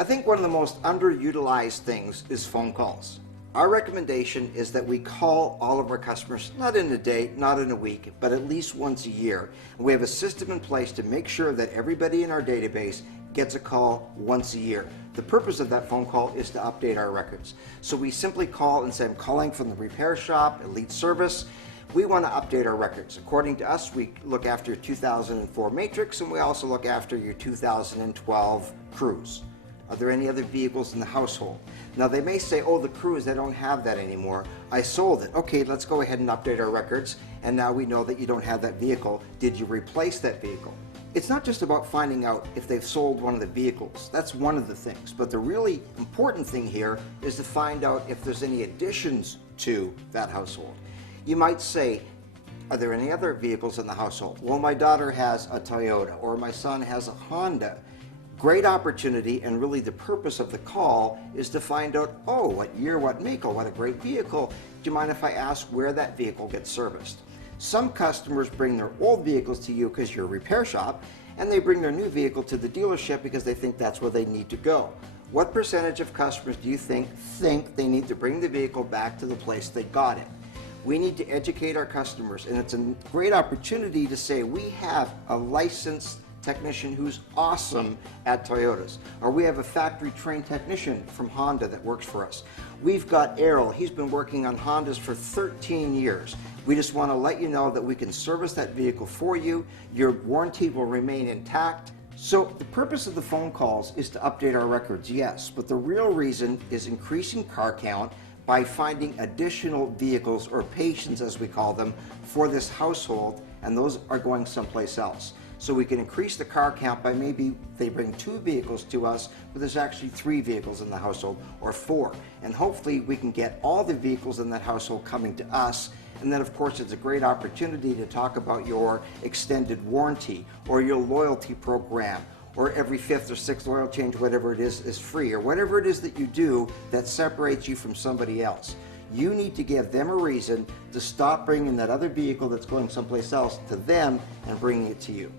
I think one of the most underutilized things is phone calls. Our recommendation is that we call all of our customers, not in a day, not in a week, but at least once a year. And we have a system in place to make sure that everybody in our database gets a call once a year. The purpose of that phone call is to update our records. So we simply call and say, I'm calling from the repair shop, Elite Service. We want to update our records. According to us, we look after your 2004 Matrix, and we also look after your 2012 Cruise. Are there any other vehicles in the household? Now they may say, oh, the Cruise, they don't have that anymore. I sold it. Okay, let's go ahead and update our records, and now we know that you don't have that vehicle. Did you replace that vehicle? It's not just about finding out if they've sold one of the vehicles. That's one of the things. But the really important thing here is to find out if there's any additions to that household. You might say, are there any other vehicles in the household? Well, my daughter has a Toyota, or my son has a Honda. Great opportunity, and really the purpose of the call is to find out, oh, what year, what make, oh, what a great vehicle. Do you mind if I ask where that vehicle gets serviced? Some customers bring their old vehicles to you because you're a repair shop, and they bring their new vehicle to the dealership because they think that's where they need to go. What percentage of customers do you think they need to bring the vehicle back to the place they got it? We need to educate our customers, and it's a great opportunity to say we have a licensed technician who's awesome at Toyotas, or we have a factory trained technician from Honda that works for us. We've got Errol, he's been working on Hondas for 13 years. We just want to let you know that we can service that vehicle for you. Your warranty will remain intact. So the purpose of the phone calls is to update our records, yes, but the real reason is increasing car count by finding additional vehicles, or patients as we call them, for this household, and those are going someplace else. So we can increase the car count by maybe they bring 2 vehicles to us, but there's actually 3 vehicles in the household, or 4. And hopefully we can get all the vehicles in that household coming to us. And then of course it's a great opportunity to talk about your extended warranty, or your loyalty program, or every 5th or 6th oil change, whatever it is free, or whatever it is that you do that separates you from somebody else. You need to give them a reason to stop bringing that other vehicle that's going someplace else to them and bringing it to you.